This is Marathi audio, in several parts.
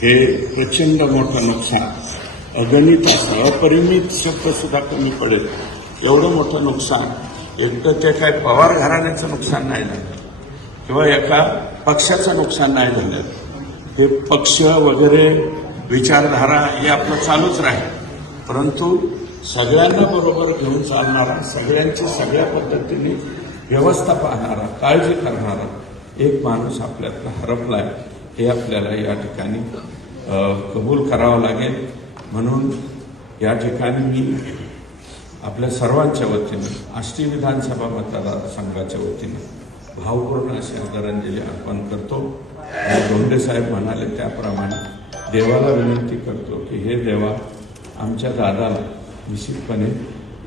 हे प्रचंड मोठं नुकसान, अगणित असं अपरिमित शब्द सुद्धा कमी पडेल एवढं मोठं नुकसान. एकटं ते काय पवार घराण्याचं नुकसान नाही झालं किंवा एका पक्षाचं नुकसान नाही झालं. हे पक्ष वगैरे विचारधारा हे आपलं चालूच राहील, परंतु सगळ्यांना बरोबर घेऊन चालणारा, सगळ्यांची सगळ्या पद्धतीने व्यवस्था पाहणारा, काळजी करणारा एक माणूस आपल्यातला हरपलाय हे आपल्याला या ठिकाणी कबूल करावं लागेल. म्हणून या ठिकाणी मी आपल्या सर्वांच्या वतीनं, आष्टी विधानसभा मतदारसंघाच्या वतीनं भावपूर्ण अशी आदरांजली अर्पण करतो. धोंडे साहेब म्हणाले त्याप्रमाणे देवाला विनंती करतो की हे देवा, आमच्या दादाला निश्चितपणे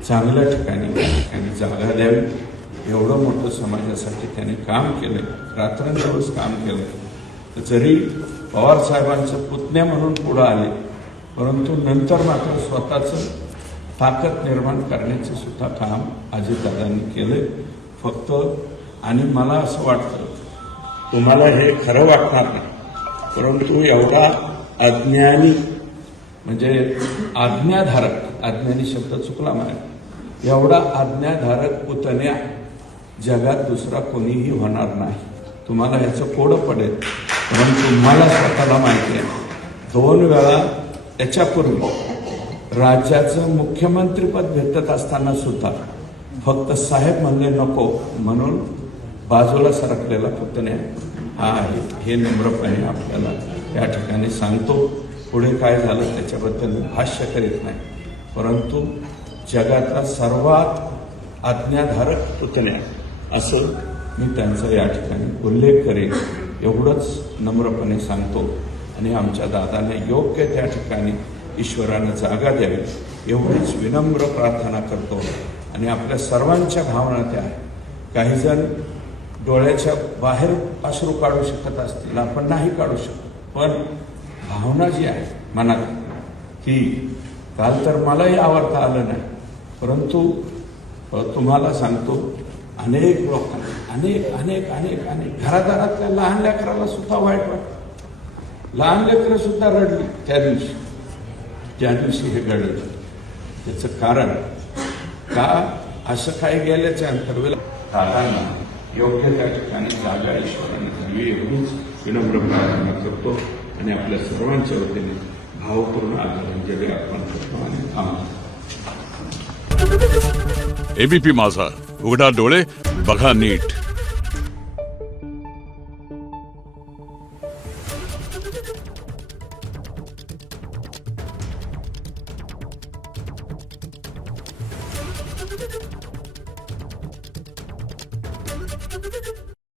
चांगल्या ठिकाणी जागा द्यावी. एवढं मोठं समाजासाठी त्यांनी काम केलं, रात्रंदिवस काम केलं. जरी पवारसाहेबांचं पुतण्या म्हणून पुढं आले, परंतु नंतर मात्र स्वतःचं ताकद निर्माण करण्याचं सुद्धा काम अजितदादांनी केलं. फक्त आणि मला असं वाटतं, तुम्हाला हे खरं वाटणार नाही, परंतु एवढा अज्ञानी म्हणजे आज्ञाधारक, अज्ञानी शब्द चुकला मला, एवढा आज्ञाधारक पुतण्या जगात दुसरा कोणीही होणार नाही. तुम्हाला याचं कोडं पडेल, परंतु मला स्वतःला माहिती आहे, 2 वेळा याच्यापूर्वी राज्याचं मुख्यमंत्रीपद भेटत असताना सुद्धा फक्त साहेब म्हणले नको म्हणून बाजूला सरकलेला पुतण्या हा आहे. हे नम्रपणे आपल्याला या ठिकाणी सांगतो. पुढे काय झालं त्याच्याबद्दल मी भाष्य करीत नाही, परंतु जगातला सर्वात आज्ञाधारक पुतण्या असं मी त्यांचा या ठिकाणी उल्लेख करेन, एवढंच नम्रपणे सांगतो. आणि आमच्या दादाने योग्य त्या ठिकाणी ईश्वरानं जागा द्यावी एवढीच विनम्र प्रार्थना करतो. आणि आपल्या सर्वांच्या भावना त्या आहे. काही जण डोळ्याच्या बाहेर अश्रू काढू शकत असतील, आपण नाही काढू शकत, पण भावना जी आहे मनात की काल तर मलाही आवडता आलं नाही, परंतु तुम्हाला सांगतो अनेक लोकांना अनेक अनेक अनेक अनेक घरादारातल्या लहान लेकराला सुद्धा वाईट वाटतं. लहान लेकरं सुद्धा रडली त्या दिवशी हे घडलं. त्याचं कारण का असं काही गेल्याच्या अंतर्वेळेला दादांना योग्य त्या ठिकाणी जागा ईश्वराने द्यावी एवढीच विनम्र प्रार्थना करतो. आणि आपल्या सर्वांच्या वतीने भावपूर्ण आदरांजली अर्पण करतो. आणि एबीपी माझा, उघडा डोळे बघा नीट.